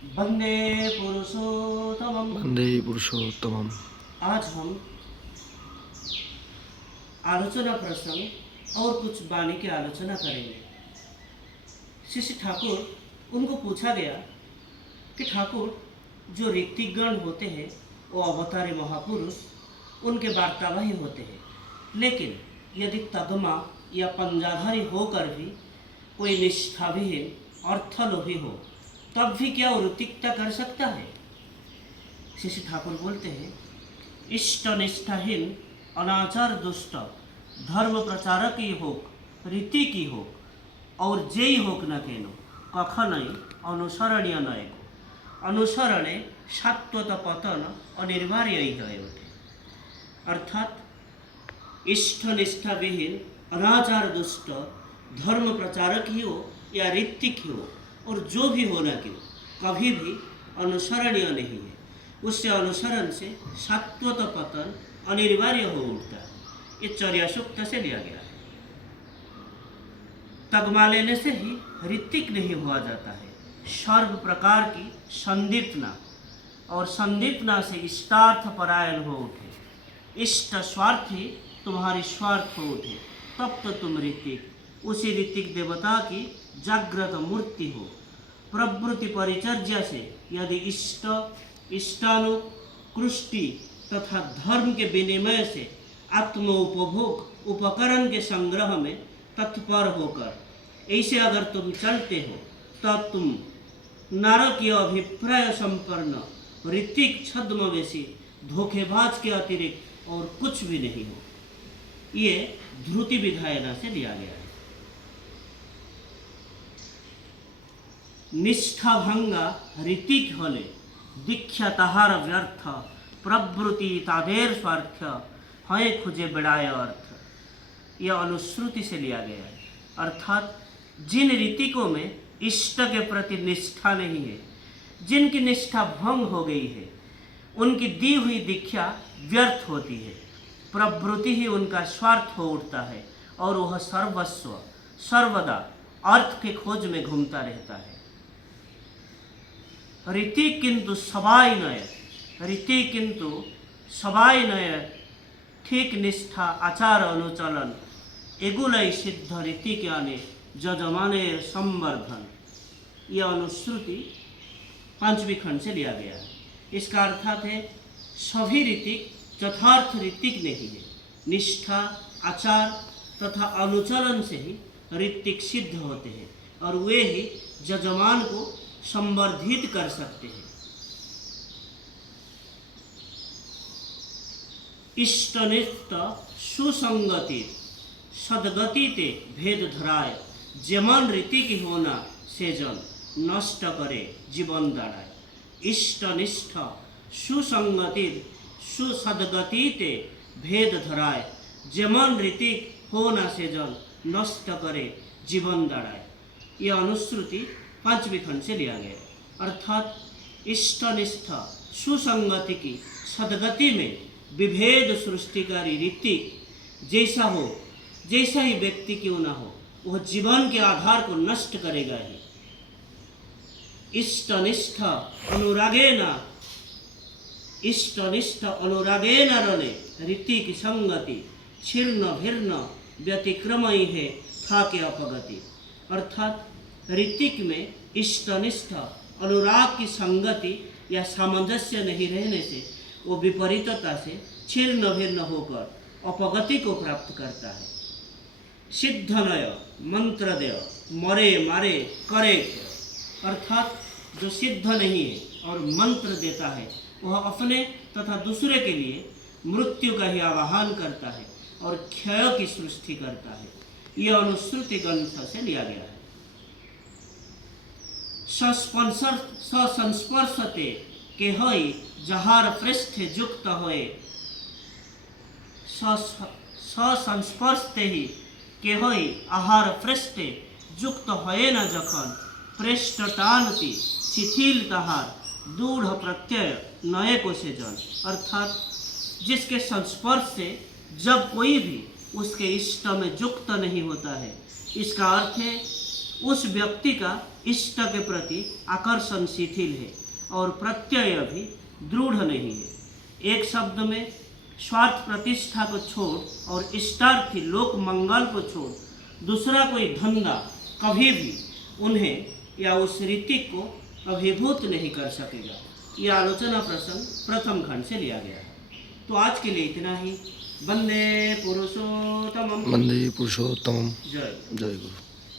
वंदे पुरुषोत्तमम्। वंदे पुरुषोत्तमम्। आज हम आलोचना प्रसंग और कुछ वाणी की आलोचना करेंगे। शिष्य ठाकुर उनको पूछा गया कि ठाकुर, जो ऋतिकगण होते हैं वो अवतारी महापुरुष, उनके वार्तावाही होते हैं, लेकिन यदि तगमा या पंजाधारी होकर भी कोई निष्ठाविहीन अर्थलोभी हो तब भी क्या वो ऋतिकता कर सकता है? शिष्य ठाकुर बोलते हैं, इष्ट निष्ठाहीन अनाचार दुष्ट धर्म प्रचारक ही होक रीति की होक और जेई होक न केनो कखनई अनुसरणीय नय को अनुसरणे शाश्वत पतन अनिवार्य ही है उठे। अर्थात इष्ट निष्ठा विहीन अनाचार दुष्ट धर्म प्रचारक ही हो या ऋतिक ही हो और जो भी होना क्यों कभी भी अनुसरणीय नहीं है। उससे अनुसरण से शाश्वत पतन अनिवार्य हो उठता है। ये चर्या सूक्त से लिया गया है। तगमा लेने से ही ऋतिक नहीं हुआ जाता है। सर्व प्रकार की संदीपना और संदीपना से इष्टार्थ परायण हो उठे, इष्ट स्वार्थी तुम्हारी स्वार्थ हो उठे, तब तो तुम ऋतिक उसी ऋतिक देवता की जागृत मूर्ति हो। प्रवृत्ति परिचर्या से यदि इष्ट इष्टानुकृष्टि तथा धर्म के विनिमय से आत्म उपभोग उपकरण के संग्रह में तत्पर होकर ऐसे अगर तुम चलते हो तब तुम नारकीय अभिप्राय संपन्न ऋतिक छद्मवेशी धोखेबाज के अतिरिक्त और कुछ भी नहीं हो। ये ध्रुति विधायना से लिया गया है। निष्ठाभंगा ऋतिक हले दीक्षा ताहार व्यर्थ प्रवृत्ति तादेर स्वार्थ हय खुजे बेड़ाय अर्थ। यह अनुश्रुति से लिया गया है। अर्थात जिन ऋतिकों में इष्ट के प्रति निष्ठा नहीं है, जिनकी निष्ठा भंग हो गई है, उनकी दी हुई दीक्षा व्यर्थ होती है। प्रवृत्ति ही उनका स्वार्थ हो उठता है और वह सर्वस्व सर्वदा अर्थ के खोज में घूमता रहता है। रीति किंतु सबाई नय, रीति किंतु सबाई नय ठीक निष्ठा आचार अनुचलन एगुलई सिद्ध रीति के आने जजमाने संवर्धन। यह अनुश्रुति पांचवी खंड से लिया गया है। इसका अर्थात है सभी ऋतिक यथार्थ ऋतिक नहीं है। निष्ठा आचार तथा अनुचलन से ही ऋतिक सिद्ध होते हैं और वे ही जजमान को संवर्धित कर सकते हैं। इष्टनिष्ठ सुसंगति सदगति ते भेद धराय जेमन रीति की होना से जन नष्ट करे जीवन दाड़ाए। इष्टनिष्ठ सुसंगति सुसदगति ते भेद धराय जेमन रीति होना से जन नष्ट करे जीवन दाड़ाए। यह अनुश्रुति पांचवी खंड से लिया गया है। अर्थात इष्टनिष्ठ सुसंगति की सदगति में विभेद सृष्टिकारी रीति जैसा हो, जैसा ही व्यक्ति क्यों ना हो, वह जीवन के आधार को नष्ट करेगा ही। इष्टनिष्ठ अनुरागेन रणे रीति की संगति छिन्न भिन्न व्यतिक्रम ही है था के अपगति। अर्थात ऋतिक में इष्टनिष्ठ अनुराग की संगति या सामंजस्य नहीं रहने से वो विपरीतता से छिन्न भिन्न होकर अपगति को प्राप्त करता है। सिद्धनय मंत्रदेय मरे मारे करे, अर्थात जो सिद्ध नहीं है और मंत्र देता है वह अपने तथा दूसरे के लिए मृत्यु का ही आवाहन करता है और क्षय की सृष्टि करता है। यह अनुश्रुति ग्रंथ से लिया गया है। ससंस्पर्शते के हई जहार पृष्ठे युक्त होए, ससंस्पर्शते ही के हई आहार पृष्ठे युक्त होए न जखन पृष्ठ टानती शिथिल तहार दूढ़ प्रत्यय नए को से जन। अर्थात जिसके संस्पर्श से जब कोई भी उसके इष्ट में युक्त नहीं होता है, इसका अर्थ है उस व्यक्ति का इष्ट के प्रति आकर्षण शिथिल है और प्रत्यय भी दृढ़ नहीं है। एक शब्द में स्वार्थ प्रतिष्ठा को छोड़ और इष्टार्थी लोक मंगल को छोड़ दूसरा कोई धंधा कभी भी उन्हें या उस ऋतिक को अभिभूत नहीं कर सकेगा। यह आलोचना प्रसंग प्रथम खंड से लिया गया है। तो आज के लिए इतना ही। वंदे पुरुषोत्तमम्। वंदे पुरुषोत्तमम्। जय जय गुरु।